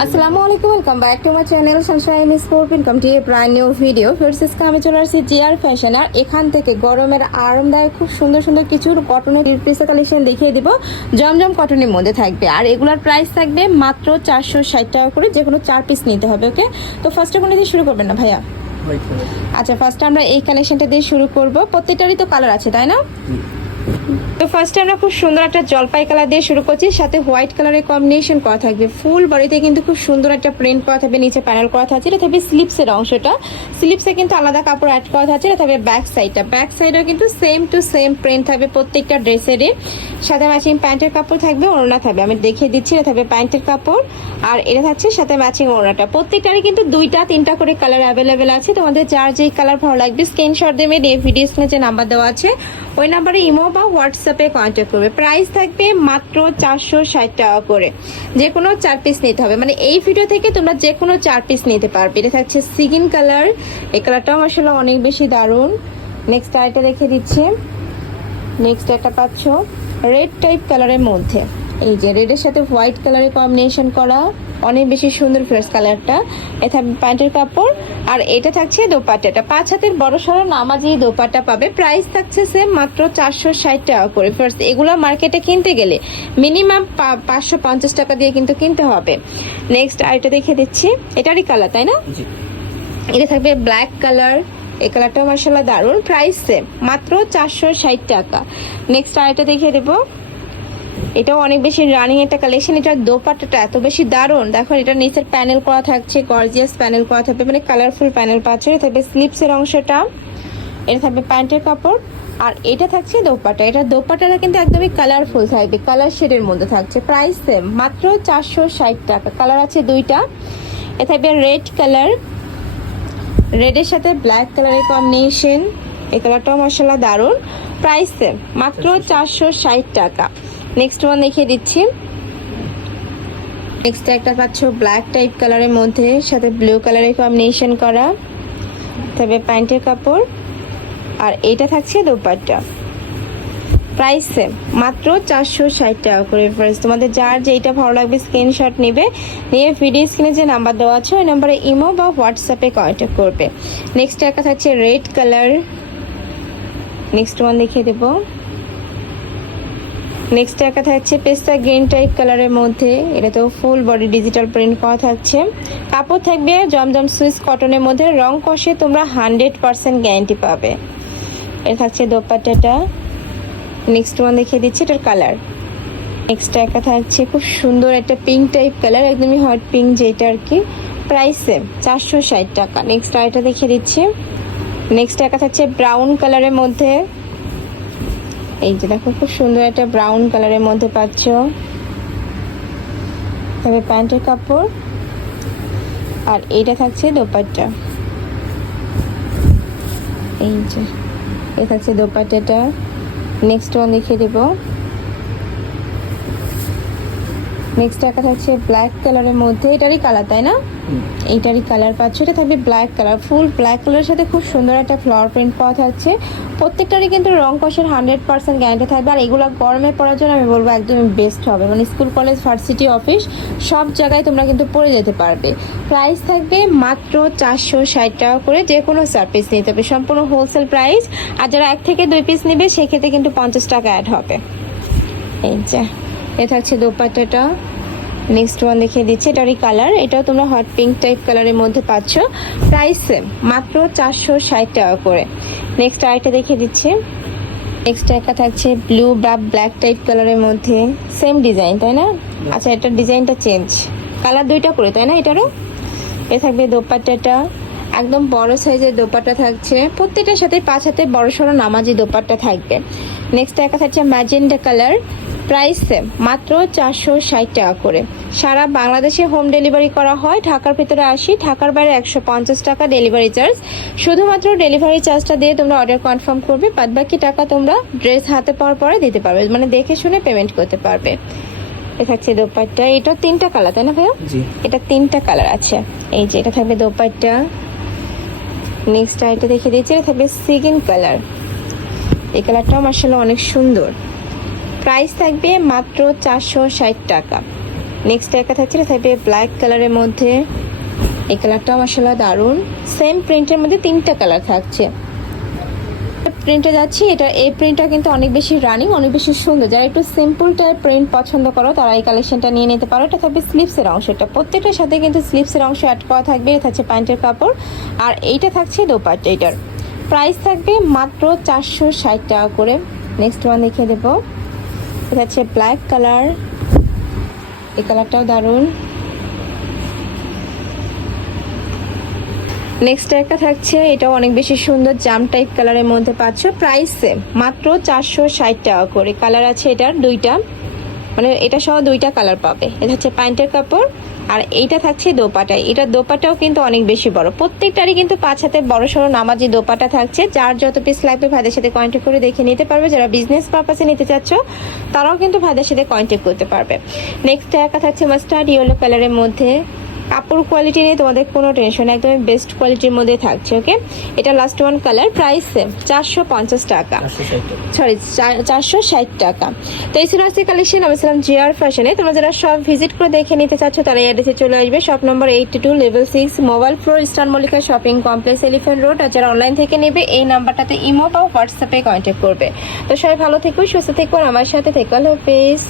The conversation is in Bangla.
আসসালামু আলাইকুম, welcome back to my channel Sunshine Sport. Welcome to a brand new video. ফিরসিস আমি চলে আসছি জিআর ফ্যাশন। আর এখান থেকে গরমের আরামদায়ক খুব সুন্দর সুন্দর কিছু কটনের পিসের কালেকশন দেখিয়ে দিব, জমজম কটনের মধ্যে থাকবে। আর এগুলোর প্রাইস থাকবে মাত্র 460 টাকা করে, যে কোনো 4 পিস নিতে হবে। ওকে, তো ফার্স্টে কোনো দিয়ে শুরু করবেন না ভাইয়া? আচ্ছা, ফার্স্টে আমরা এই কালেকশনটা দিয়ে শুরু করব। প্রত্যেকটারই তো কালার আছে, তাই না? তো ফার্স্টে আমরা খুব সুন্দর একটা জলপাই কালার দিয়ে শুরু করছি, সাথে হোয়াইট কালারের কম্বিনেশন করা থাকবে। ফুল বডিতে কিন্তু খুব সুন্দর একটা প্রিন্ট করা থাকবে, নিচে প্যানেল করা থাকছে। এটা থাকবে স্লিপসের অংশটা, স্লিপসে কিন্তু আলাদা কাপড় অ্যাড করা থাকছে। এটা থাকবে ব্যাক সাইডটা, ব্যাক সাইডেও কিন্তু সেম টু সেম প্রিন্ট থাকবে প্রত্যেকটা ড্রেসেরই। সাথে ম্যাচিং প্যান্টের কাপড় থাকবে, ওড়না থাকবে। আমি দেখিয়ে দিচ্ছি, এটা থাকবে প্যান্টের কাপড় আর এটা থাকছে সাথে ম্যাচিং ওড়নাটা। প্রত্যেকটারই কিন্তু 2টা 3টা করে কালার অ্যাভেলেবেল আছে। তোমাদের যার যেই কালার ভালো লাগবে স্ক্রিনশট দেবে, দিয়ে ভিডিও স্ক্রিনে যে নাম্বার দেওয়া আছে ওই নাম্বারে ইমো বা হোয়াটসঅ্যাপে কন্ট্যাক্ট করবে। প্রাইস থাকবে মাত্র 460 টাকা করে, যে কোনো 4 পিস নিতে হবে। মানে এই ভিডিও থেকে তোমরা যে কোনো 4 পিস নিতে পারবে। এটা থাকছে সিগিন কালার, এই কালারটাও আসলে অনেক বেশি দারুণ। নেক্সট আরেকটা দেখে দিচ্ছি। নেক্সট একটা পাচ্ছ রেড টাইপ কালারের মধ্যে, এই যে রেডের সাথে হোয়াইট কালারের কম্বিনেশন করা, অনেক বেশি সুন্দর ফ্রেশ কালারটা। এটা প্যান্টের কাপড় আর এটা থাকছে দোপাট্টাটা, 5 হাতের বড় সড়ো নামাজি দোপাট্টা পাবে। প্রাইস থাকছে সেম মাত্র 460 টাকা করে। ফার্স্ট এগুলো মার্কেটে কিনতে গেলে মিনিমাম 550 টাকা দিয়ে কিন্তু কিনতে হবে। নেক্সট আরেকটা দেখে দিচ্ছি, এটারই কালার তাই না? এটা থাকবে ব্ল্যাক কালার, এই কালারটা মার্শাল্লাহ দারুণ। প্রাইস সেম মাত্র 460 টাকা। নেক্সট আরেকটা দেখিয়ে দেবো, এটাও অনেক বেশি রানিং একটা কালেকশন। এটার দোপাট্টাটা এত বেশি দারুণ, দেখো এটা নিচের প্যানেল করা থাকছে, গর্জিয়াস প্যানেল করা থাকবে, মানে কালারফুল প্যানেল পাচ্ছে। এটা থাকবে স্লিপসের অংশটা, এটা থাকবে প্যান্টের কাপড় আর এটা থাকছে দোপাট্টা। এটা দোপাট্টাটা কিন্তু একদমই কালারফুল থাকবে, কালার শেডের মধ্যে থাকছে। প্রাইস সেম মাত্র 460 টাকা। কালার আছে 2টা। এটা থাকবে রেড কালার, রেডের সাথে ব্ল্যাক কালারের কম্বিনেশন, এই কালারটাও মাশাআল্লাহ দারুণ। প্রাইস সেম মাত্র 460 টাকা। নেক্সট ওয়ান দেখিয়ে দিচ্ছি। নেক্সট একটা পাচ্ছ ব্ল্যাক টাইপ কালারের মধ্যে, সাথে ব্লু কালারের কম্বিনেশন করা, তবে প্যান্টের কাপড় আর এটা থাকছে দোপাট্টা। প্রাইস সেম মাত্র 460 টাকা করে। ফার্স্ট তোমাদের যার যেটা ভালো লাগবে স্ক্রিনশট নেবে, নিয়ে ভিডিও স্ক্রিনে যে নাম্বার দেওয়া আছে ওই নাম্বারে ইমো বা হোয়াটসঅ্যাপে কন্ট্যাক্ট করবে। নেক্সট একটা থাকছে রেড কালার, নেক্সট ওয়ান দেখিয়ে দেবো। নেক্সট একটা থাকছে পেস্তা গ্রিন টাইপ কালারের মধ্যে, এটা তো ফুল বডি ডিজিটাল প্রিন্ট করা থাকছে। কাপড় থাকবে জমজম সুইস কটনের মধ্যে, রং কষে তোমরা 100% গ্যারান্টি পাবে। এটা থাকছে দোপাট্টাটা। নেক্সট ওয়ান দেখিয়ে দিচ্ছি, এটার কালার। নেক্সট একটা থাকছে খুব সুন্দর একটা পিঙ্ক টাইপ কালার, একদমই হট পিঙ্ক যেটা আর কি। প্রাইস সেম 460 টাকা। নেক্সট আরেকটা দেখিয়ে দিচ্ছি। নেক্সট একটা থাকছে ব্রাউন কালারের মধ্যে, এই যে দেখো খুব সুন্দর একটা ব্রাউন কালারের মধ্যে পাচ্ছ। তবে প্যান্টের কাপড় আর এইটা থাকছে দোপাট্টা, এই যে এটা থাকছে দোপাট্টাটা। নেক্সট ওয়ান দেখিয়ে দেবো। নেক্সট একটা থাকছে ব্ল্যাক কালারের মধ্যে, এটারই কালার তাই না? এইটারই কালার পাচ্ছ। এটা থাকবে ব্ল্যাক কালার, ফুল ব্ল্যাক কালারের সাথে খুব সুন্দর একটা ফ্লাওয়ার প্রিন্ট পাওয়া থাকছে। প্রত্যেকটারই কিন্তু রং কষের 100% গ্যারান্টি থাকবে। আর এগুলো গরমে পরার জন্য আমি বলবো একদমই বেস্ট হবে, মানে স্কুল কলেজ ভার্সিটি অফিস সব জায়গায় তোমরা কিন্তু পরে যেতে পারবে। প্রাইস থাকবে মাত্র 460 টাকা করে, যে কোনো 4 পিস নিতে হবে, সম্পূর্ণ হোলসেল প্রাইস। আর যারা 1 থেকে 2 পিস নেবে সেক্ষেত্রে কিন্তু 50 টাকা অ্যাড হবে। এই যে এ থাকছে দোপাট্টাটা। নেক্সট ওয়ান দেখিয়ে দিচ্ছি, এটারই কালার, এটাও তোমরা হট পিঙ্ক টাইপ কালারের মধ্যে পাচ্ছ। প্রাইস সেম মাত্র 460 টাকা করে। নেক্সট আরেকটা দেখিয়ে দিচ্ছি। নেক্সট একটা থাকছে ব্লু বা ব্ল্যাক টাইপ কালারের মধ্যে, সেম ডিজাইন তাই না? আচ্ছা, এটার ডিজাইনটা চেঞ্জ, কালার 2টা করে তাই না? এটারও এ থাকবে দোপাট্টাটা, একদম বড় সাইজের দোপাট্টা থাকছে। প্রত্যেকটার সাথে 5 হাতে বড় সড়ো নামাজি দোপাট্টা থাকবে। নেক্সট একটা থাকছে ম্যাজেন্ডা কালার, প্রাইস সেম মাত্র 460 টাকা করে। সারা বাংলাদেশে হোম ডেলিভারি করা হয়, ঢাকার ভিতরে 80, ঢাকার বাইরে 150 টাকা ডেলিভারি চার্জ। শুধুমাত্র ডেলিভারি চার্জটা দিয়ে তোমরা অর্ডার কনফার্ম করবে, বাদ বাকি টাকা তোমরা ড্রেস হাতে পাওয়ার পরে দিতে পারবে, মানে দেখে শুনে পেমেন্ট করতে পারবে। এটা থাকছে দোপাট্টা, এটা 3টা কালার তাই না ভাইয়া? এটা 3টা কালার আছে। এই যে এটা থাকবে দোপাট্টা। নেক্সট আইটা দেখিয়ে দিচ্ছি, এটা থাকবে সিগিন কালার, এই কালারটাও মাশাআল্লাহ অনেক সুন্দর। প্রাইস থাকবে মাত্র 460 টাকা। নেক্সট একটা থাকছে, এটা থাকবে ব্ল্যাক কালারের মধ্যে। এই কালারটাও মাশাআল্লাহ দারুণ। সেম প্রিন্টের মধ্যে 3টা কালার থাকছে। প্রিন্টে যাচ্ছি, এটা এই প্রিন্টটা কিন্তু অনেক বেশি রানিং, অনেক বেশি সুন্দর। যারা একটু সিম্পল টাইপ প্রিন্ট পছন্দ করো তারা এই কালেকশনটা নিয়ে নিতে পারো। এটা থাকবে স্লিভসের অংশটা, প্রত্যেকটার সাথে কিন্তু স্লিভসের অংশ অ্যাড করা থাকবে। এটা থাকছে প্যান্টের কাপড়, আর এইটা থাকছে দোপাট্টা। এটার প্রাইস থাকবে মাত্র 460 টাকা করে। নেক্সট ওয়ান দেখিয়ে দেবো, এটা হচ্ছে ব্ল্যাক কালার। এই কালারটাও দারুণ। নেক্সট একটা থাকছে, এটাও অনেক বেশি সুন্দর, জাম টাইপ কালারের মধ্যে পাচ্ছ। প্রাইস সেম, মাত্র 460 টাকা করে। কালার আছে এটার 2টা, মানে এটা সহ 2টা কালার পাবে। এটা হচ্ছে প্যান্টের কাপড়, আর এইটা থাকছে দোপাটায়। এটা দোপাটাও কিন্তু অনেক বেশি বড়, প্রত্যেকটারই কিন্তু 5 হাতে বড় সড়ো নামাজি দোপাটা থাকছে। যার যত পিস লাগবে ভাইদের সাথে কন্ট্যাক্ট করে দেখে নিতে পারবে। যারা বিজনেস পারপাসে নিতে চাচ্ছ তারাও কিন্তু ভাইদের সাথে কন্ট্যাক্ট করতে পারবে। নেক্সট একটা থাকছে মাস্টার্ড ইয়েলো কালারের মধ্যে। কাপড় কোয়ালিটি নিয়ে তোমাদের কোনো টেনশন, একদমই বেস্ট কোয়ালিটির মধ্যে থাকছে। ওকে, এটা last one colour. Price same 450 টাকা, সরি 460 টাকা। তো এই ছিল আজকে কালেকশন। আমি ছিলাম জিআর ফ্যাশনে। তোমরা যারা সব ভিজিট করে দেখে নিতে চাচ্ছ তারা এই অ্যাড্রেসে চলে আসবে। Shop number 82 level 6 mobile floor star Mallika shopping complex elephant road. আর যারা অনলাইন থেকে নেবে এই নাম্বারটাতে ইমো বা হোয়াটসঅ্যাপে কন্ট্যাক্ট করবে। তো সবাই ভালো থেকো, সুস্থ থেকো, আমার সাথে থেকো। আল্লাহ হাফেজ।